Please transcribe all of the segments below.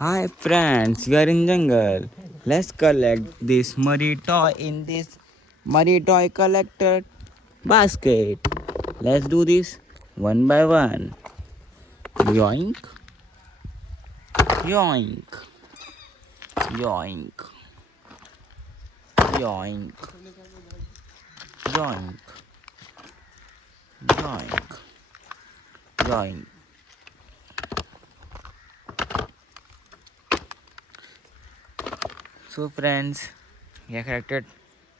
Hi friends, we are in jungle. Let's collect this muddy toy in this muddy toy collector basket. Let's do this one by one. Yoink, yoink, yoink, yoink, yoink, yoink, yoink. So friends, we have collected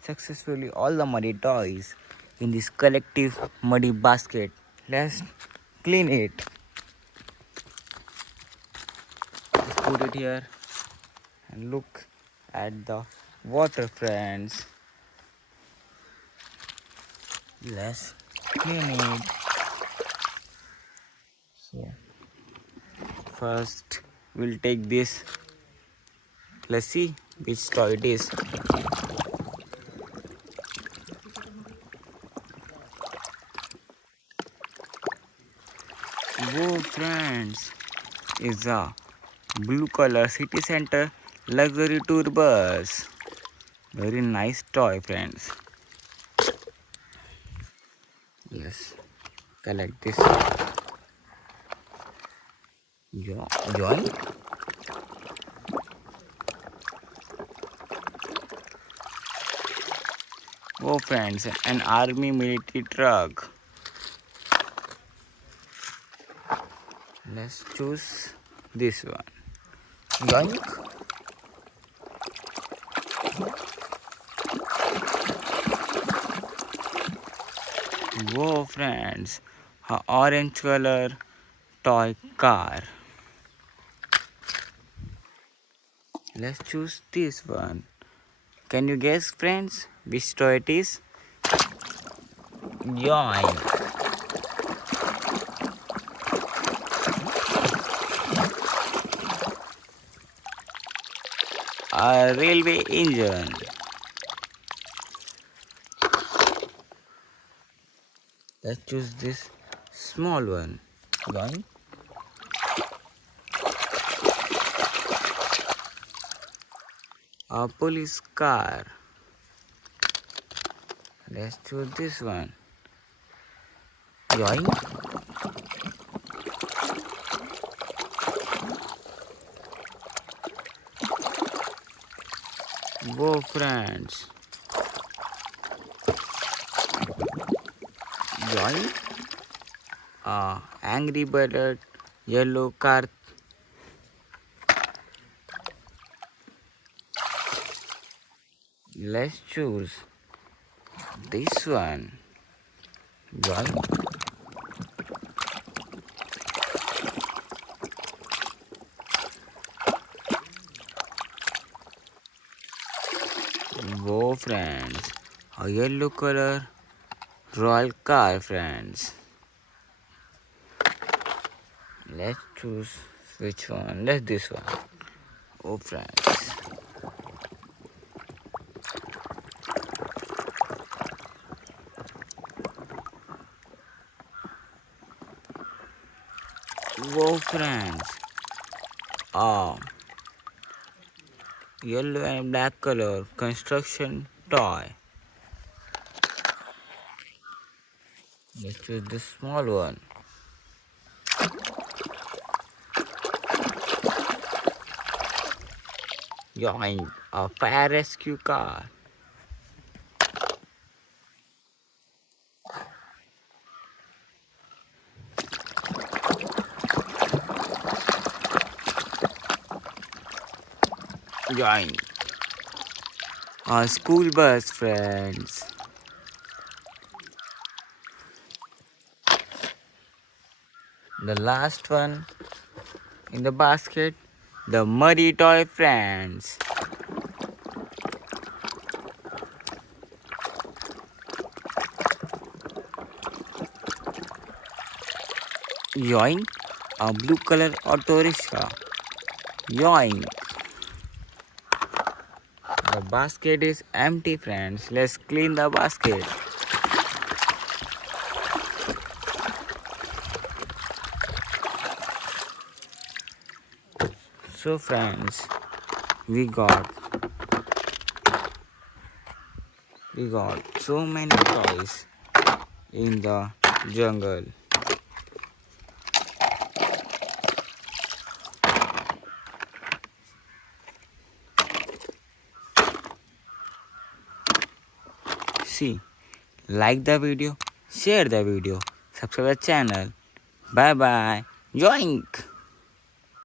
successfully all the muddy toys in this collective muddy basket. Let's clean it. Just put it here and look at the water friends. Let's clean it. So first we'll take this. Let's see which toy it is. Whoa friends, is a blue color city center luxury tour bus. Very nice toy friends. Let's collect this. Join. Oh friends, an army military truck. Let's choose this one. Yoink. Whoa friends, a orange color toy car. Let's choose this one. Can you guess friends which toy it is? Yoink. A railway engine. Let's choose this small one. Yoink. A police car. Let's choose this one. Yoink. Whoa friends. Yoink. Angry bird yellow car. Let's choose this one. Yoink. Whoa friends, a yellow color royal car friends. Let's choose which one. Let's this one. Oh friends. Whoa friends. Yellow and black color construction toy. Let's choose the small one. Yoink, a fire rescue car. Yoink, a school bus friends. The last one in the basket, the muddy toy friends. Yoink, a blue color auto rickshaw. Yoink. The basket is empty friends. Let's clean the basket. So friends, we got so many toys in the jungle. See, like the video, share the video, subscribe the channel. Bye bye. Joink.